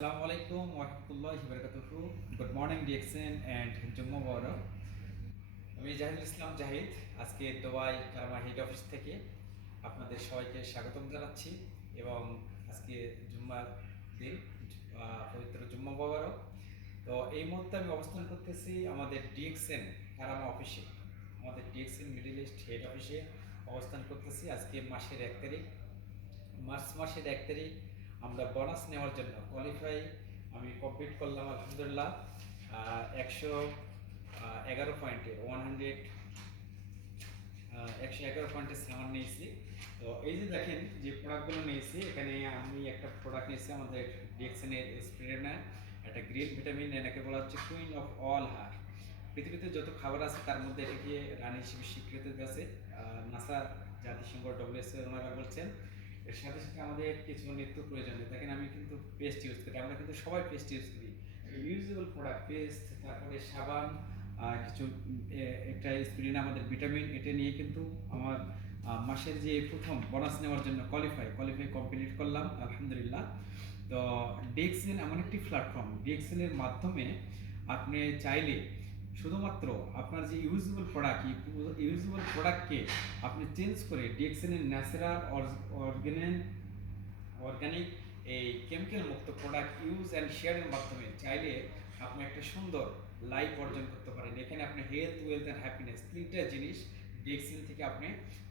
Assalamu alaikum wa rahmatullahi wa barakatuhu. Good morning DXN and Jumma Mubarak. আমি জাহিদুল ইসলাম জাহিদ আজকে Dubai কারামা head office থেকে আপনাদের সবাইকে স্বাগতম জানাচ্ছি এবং আজকে জুম্মার দিন পবিত্র জুম্মা মুবারক। তো এই মুহূর্তে আমি অবস্থান করতেছি আমাদের ডিএক্সএন কারামা অফিসে, আমাদের ডিএক্সএন মিডল ইস্ট হেড অফিসে অবস্থান করতেছি। আজকে মাসের 1 তারিখ, মার্চ মাসের 1 তারিখ আমরা বোনাস নেওয়ার জন্য কোয়ালিফাই আমি কমপ্লিট করলাম আলহামদুলিল্লাহ। 111 পয়েন্টে 111 পয়েন্টের সামান নিয়েছি। তো এই যে দেখেন যে প্রোডাক্টগুলো নিয়েছি, এখানে আমি একটা প্রোডাক্ট নিয়েছি আমাদের ডিএক্সএনের স্প্রেনার, একটা গ্রিন ভিটামিন, এনাকে বলা হচ্ছে কুইন অফ অল হার। পৃথিবীতে যত খাবার আছে তার মধ্যে এটাকে রানী হিসেবে স্বীকৃতি আছে। নাসা জাতিসংঘ ডব্লিউএসও ওনারা বলছেন এর সাথে সাথে আমাদের কিছু নিত্য প্রয়োজনীয়। দেখেন আমি কিন্তু পেস্ট ইউজ করি, আমরা কিন্তু সবাই পেস্ট ইউজ করি, ইউজেবল প্রোডাক্ট পেস্ট, তারপরে সাবান, কিছু একটা স্প্রিন আমাদের ভিটামিন, এটা নিয়ে কিন্তু আমার মাসের যে প্রথম বোনাস নেওয়ার জন্য কোয়ালিফাই কমপ্লিট করলাম আলহামদুলিল্লাহ। তো ডিএক্সএন এমন একটি প্ল্যাটফর্ম, ডিএক্সএনের মাধ্যমে আপনি চাইলে শুধুমাত্র আপনার যে ইউজেবল প্রোডাক্টকে আপনি চেঞ্জ করে ডিএক্সএনের ন্যাচারাল অর্গানিক এই কেমিক্যাল মুক্ত প্রোডাক্ট ইউজ অ্যান্ড শেয়ারের মাধ্যমে চাইলে আপনি একটা সুন্দর লাইফ অর্জন করতে পারেন। এখানে আপনি হেলথ, ওয়েলথ অ্যান্ড হ্যাপিনেস তিনটা জিনিস ডিএক্সএন থেকে আপনি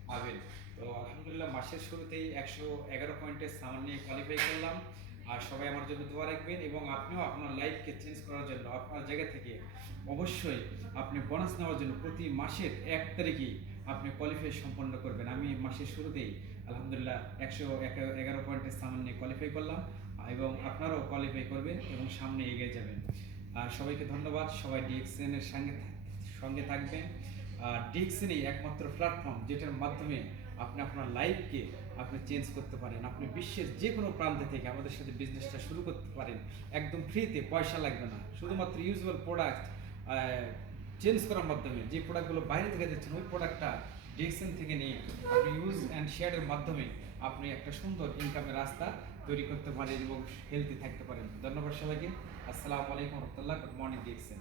পাবেন। তো আলহামদুলিল্লাহ মাসের শুরুতেই 111 পয়েন্টের সামান নিয়ে কোয়ালিফাই করলাম। আর সবাই আমার জন্য দোয়া রাখবেন এবং আপনিও আপনার লাইফকে চেঞ্জ করার জন্য আপনার জায়গা থেকে অবশ্যই আপনি বোনাস নেওয়ার জন্য প্রতি মাসের 1 তারিখেই আপনি কোয়ালিফাই সম্পন্ন করবেন। আমি মাসের শুরুতেই আলহামদুলিল্লাহ 111 পয়েন্টের সামান নিয়ে কোয়ালিফাই করলাম এবং আপনারাও কোয়ালিফাই করবেন এবং সামনে এগিয়ে যাবেন। আর সবাইকে ধন্যবাদ, সবাই ডিএক্সএনের সঙ্গে থাকবেন। ডিএক্সএনই একমাত্র প্ল্যাটফর্ম যেটার মাধ্যমে আপনি আপনার লাইফকে আপনি চেঞ্জ করতে পারেন। আপনি বিশ্বের যে কোনো প্রান্তে থেকে আমাদের সাথে বিজনেসটা শুরু করতে পারেন একদম ফ্রিতে, পয়সা লাগবে না। শুধুমাত্র ইউজেবল প্রোডাক্ট চেঞ্জ করার মাধ্যমে যে প্রোডাক্টগুলো বাইরে থেকে দিচ্ছেন ওই প্রোডাক্টটা ডিএক্সএন থেকে নিয়ে আপনি ইউজ অ্যান্ড শেয়ারের মাধ্যমে আপনি একটা সুন্দর ইনকামের রাস্তা তৈরি করতে পারেন এবং হেলদি থাকতে পারেন। ধন্যবাদ সবাইকে। আসসালামু আলাইকুম রহমতুল্লাহ। Good morning DXN.